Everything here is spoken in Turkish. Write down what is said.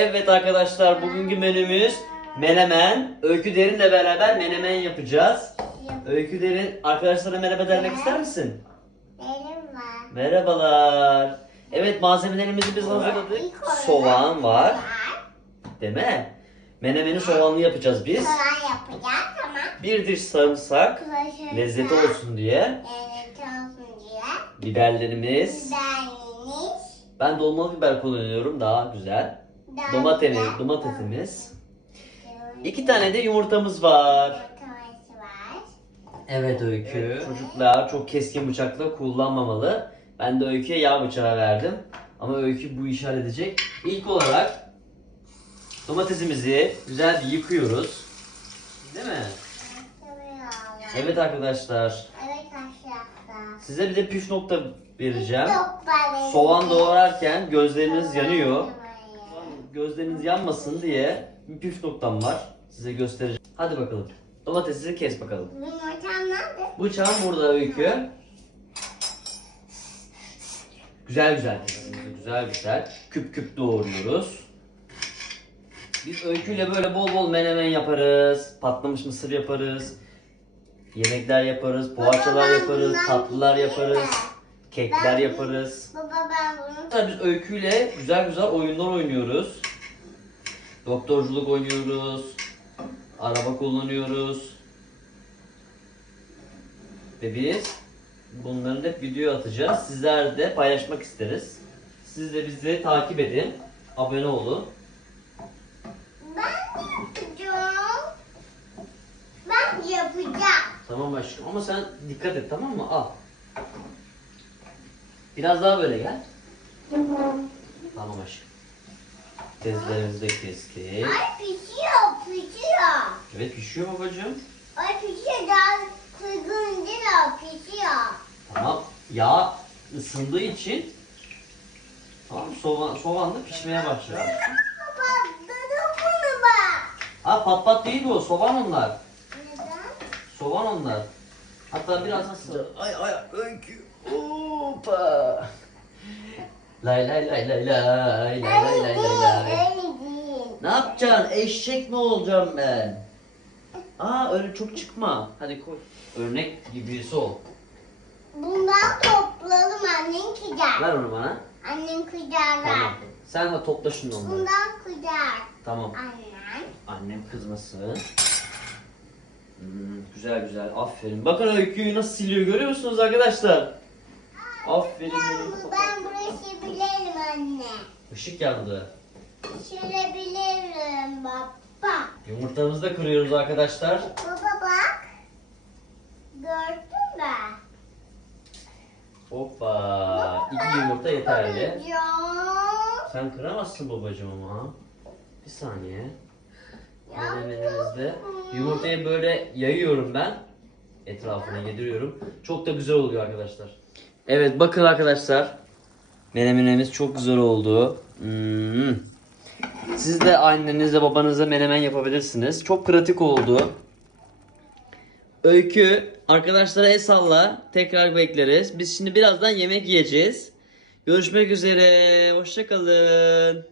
Evet arkadaşlar bugünkü menümüz menemen. Öykü Derin'le beraber menemen yapacağız. Öykü Derin arkadaşlara merhaba demek ister misin? Benim var. Merhabalar. Evet malzemelerimizi biz hazırladık. Soğan var. Değil mi? Menemeni soğanlı yapacağız biz. Kolay yapacağız ama Bir diş sarımsak. Lezzeti olsun diye. lezzeti olsun diye. Biberlerimiz. Biberiniz. Ben dolmalık biber kullanıyorum daha güzel. Güzel. domatesimiz. İki tane de yumurtamız var. Evet Öykü. Çocuklar çok keskin bıçakla kullanmamalı. Ben de Öykü'ye yağ bıçağı verdim. Ama Öykü bu işi halledecek. İlk olarak domatesimizi güzel bir yıkıyoruz. Değil mi? Evet arkadaşlar. Evet arkadaşlar. Size bir de püf nokta vereceğim. Soğan doğrarken gözleriniz yanıyor. Gözleriniz yanmasın diye bir püf noktam var. Size göstereceğim. Hadi bakalım. Domatesi kes bakalım. Yumurtam nerede? Bıçağım burada Öykü. Güzel güzel. Güzel güzel. Küp küp doğruyoruz. Biz Öyküyle böyle bol bol menemen yaparız. Patlamış mısır yaparız. Yemekler yaparız. Poğaçalar yaparız. Tatlılar yaparız. Kekler yaparız. Baba ben bunu biz Öykü'yle güzel güzel oyunlar oynuyoruz. Doktorculuk oynuyoruz. Araba kullanıyoruz. Ve biz bunların hep video atacağız. Sizler de paylaşmak isteriz. Siz de bizi takip edin. Abone olun. ben yapacağım. Ben yapacağım. Tamam aşkım ama sen dikkat et tamam mı? Al. Biraz daha böyle gel. Tamam aşkım. Tezlerimizi de kestik. Ay pişiyor pişiyor. Evet pişiyor babacığım. Ay pişiyor daha kızgın değil o pişiyor. Tamam. Yağ ısındığı için tamam soğan, soğan da pişmeye başlıyor. Ha pat pat değil o soğan onlar. Neden? Soğan onlar. Hatta biraz nasıl? Ay ay öykü. Hoppa. Lay lay lay lay lay lay lay lay lay lay. Ne yapacaksın? Eşek mi olacağım ben? Aa öyle çok çıkma. Hadi koy. Örnek gibisi ol. Bundan toplayalım annen kıcar. Ver onu bana. Annem kıcarlar. Tamam. Sen de topla şunu onları. Bundan kıcar. Tamam. Annem. Annem kızmasın. Hmm, güzel güzel. Aferin. Bakın öyküyü nasıl siliyor görüyor musunuz arkadaşlar? Aferin. Ben, Işık yandı. Silebilirim baba. Yumurtamızı da kırıyoruz arkadaşlar. Baba bak. Gördün mü? Hoppa. İki yumurta yeterli. Kıracağım. Sen kıramazsın babacığım ama. Bir saniye. Menemenimizde yumurtayı böyle yayıyorum ben. Etrafına yediriyorum. Çok da güzel oluyor arkadaşlar. Evet bakın arkadaşlar. Menemenimiz çok güzel oldu. Hmm. Siz de annenizle babanızla menemen yapabilirsiniz. Çok pratik oldu. Öykü arkadaşlara el salla. Tekrar bekleriz. Biz şimdi birazdan yemek yiyeceğiz. Görüşmek üzere. Hoşçakalın.